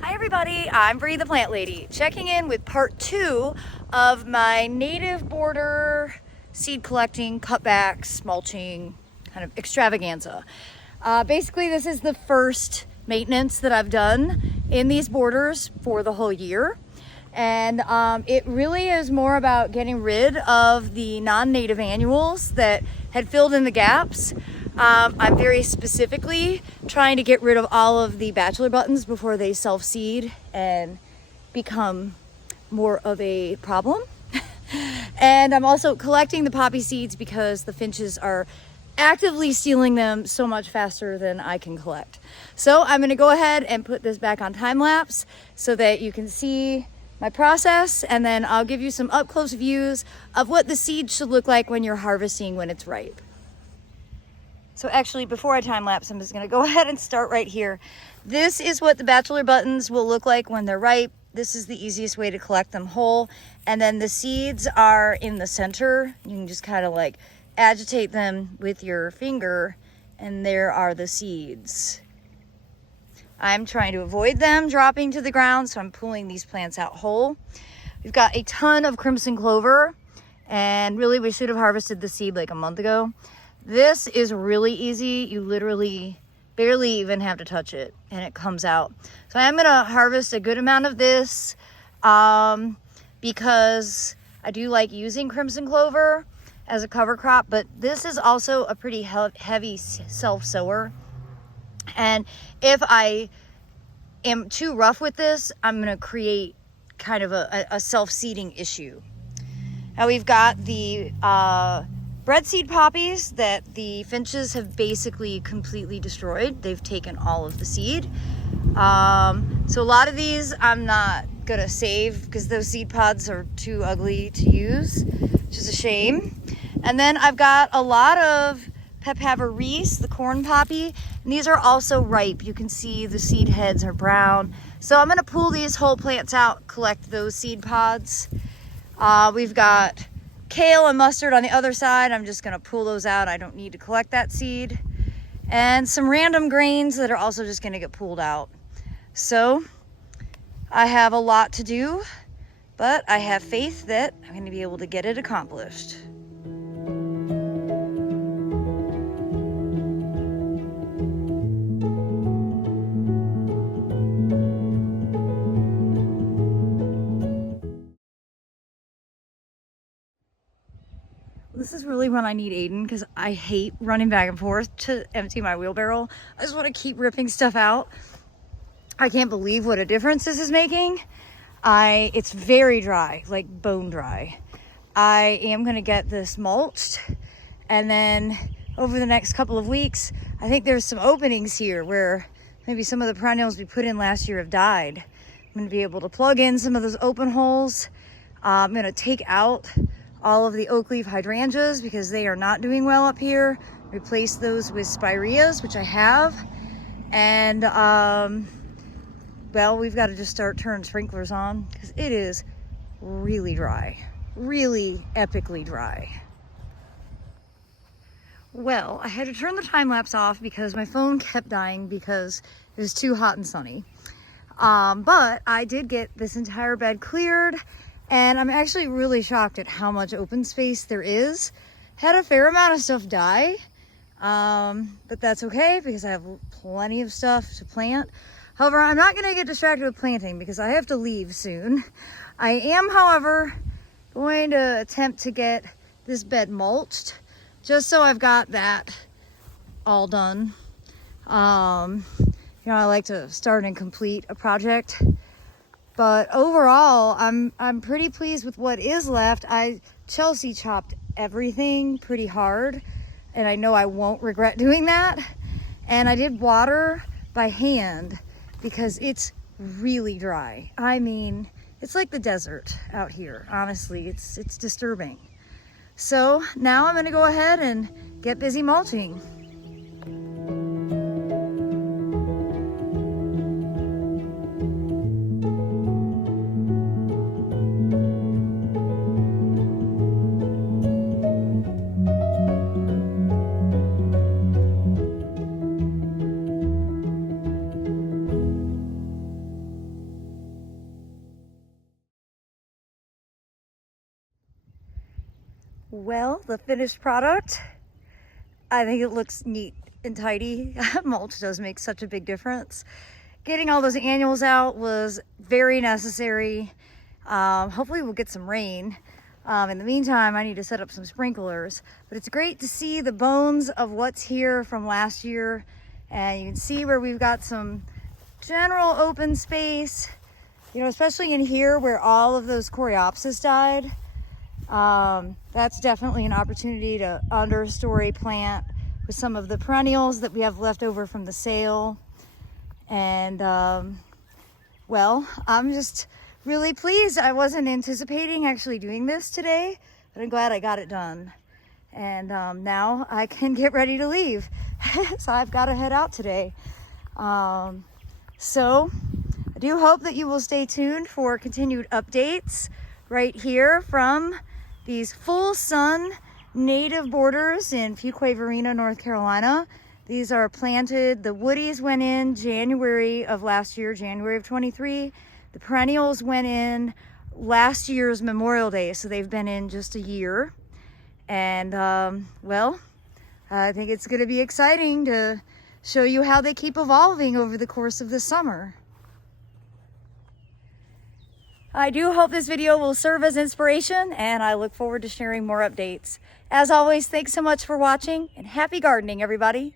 Hi everybody, I'm Bree the Plant Lady, checking in with part 2 of my native border seed collecting, cutbacks, mulching kind of extravaganza. Basically this is the first maintenance that I've done in these borders for the whole year. And it really is more about getting rid of the non-native annuals that had filled in the gaps. I'm very specifically trying to get rid of all of the bachelor buttons before they self-seed and become more of a problem. And I'm also collecting the poppy seeds because the finches are actively stealing them so much faster than I can collect. So I'm going to go ahead and put this back on time lapse so that you can see my process, and then I'll give you some up close views of what the seed should look like when you're harvesting when it's ripe. So actually, before I time lapse, I'm just going to go ahead and start right here. This is what the bachelor buttons will look like when they're ripe. This is the easiest way to collect them whole. And then the seeds are in the center. You can just kind of like agitate them with your finger, and there are the seeds. I'm trying to avoid them dropping to the ground, so I'm pulling these plants out whole. We've got a ton of crimson clover, and really we should have harvested the seed like a month ago. This is really easy. You literally barely even have to touch it and it comes out. So I'm gonna harvest a good amount of this because I do like using crimson clover as a cover crop, but this is also a pretty heavy self-sower. And if I am too rough with this, I'm gonna create kind of a self-seeding issue. Now we've got the bread seed poppies that the finches have basically completely destroyed. They've taken all of the seed. So a lot of these I'm not gonna save because those seed pods are too ugly to use, which is a shame. And then I've got a lot of Pephaveris, the corn poppy, and these are also ripe. You can see the seed heads are brown. So I'm gonna pull these whole plants out, collect those seed pods. We've got kale and mustard on the other side. I'm just gonna pull those out. I don't need to collect that seed. And some random grains that are also just gonna get pulled out. So I have a lot to do, but I have faith that I'm gonna be able to get it accomplished. This is really when I need Aiden because I hate running back and forth to empty my wheelbarrow. I just want to keep ripping stuff out. I can't believe what a difference this is making. It's very dry, like bone dry. I am going to get this mulched, and then over the next couple of weeks, I think there's some openings here where maybe some of the perennials we put in last year have died. I'm going to be able to plug in some of those open holes. I'm going to take out all of the oak leaf hydrangeas because they are not doing well up here. Replace those with spireas, which I have. And well, we've got to just start turning sprinklers on because it is really dry, really epically dry. Well, I had to turn the time lapse off because my phone kept dying because it was too hot and sunny. But I did get this entire bed cleared, and I'm actually really shocked at how much open space there is. Had a fair amount of stuff die, but that's okay because I have plenty of stuff to plant. However, I'm not going to get distracted with planting because I have to leave soon. I am, however, going to attempt to get this bed mulched just so I've got that all done. You know, I like to start and complete a project. But overall, I'm pretty pleased with what is left. Chelsea chopped everything pretty hard, and I know I won't regret doing that. And I did water by hand because it's really dry. I mean, it's like the desert out here. Honestly, it's disturbing. So now I'm gonna go ahead and get busy mulching. Well, the finished product, I think it looks neat and tidy. Mulch does make such a big difference. Getting all those annuals out was very necessary. Hopefully we'll get some rain. In the meantime, I need to set up some sprinklers, but it's great to see the bones of what's here from last year. And you can see where we've got some general open space, you know, especially in here where all of those coreopsis died. That's definitely an opportunity to understory plant with some of the perennials that we have left over from the sale. And well, I'm just really pleased. I wasn't anticipating actually doing this today, but I'm glad I got it done. And now I can get ready to leave. So I've got to head out today. So I do hope that you will stay tuned for continued updates right here from these full sun native borders in Fuquay-Varina, North Carolina. These are planted, the woodies went in January of last year, January of 23. The perennials went in last year's Memorial Day, so they've been in just a year. And well, I think it's gonna be exciting to show you how they keep evolving over the course of the summer. I do hope this video will serve as inspiration, and I look forward to sharing more updates. As always, thanks so much for watching, and happy gardening, everybody.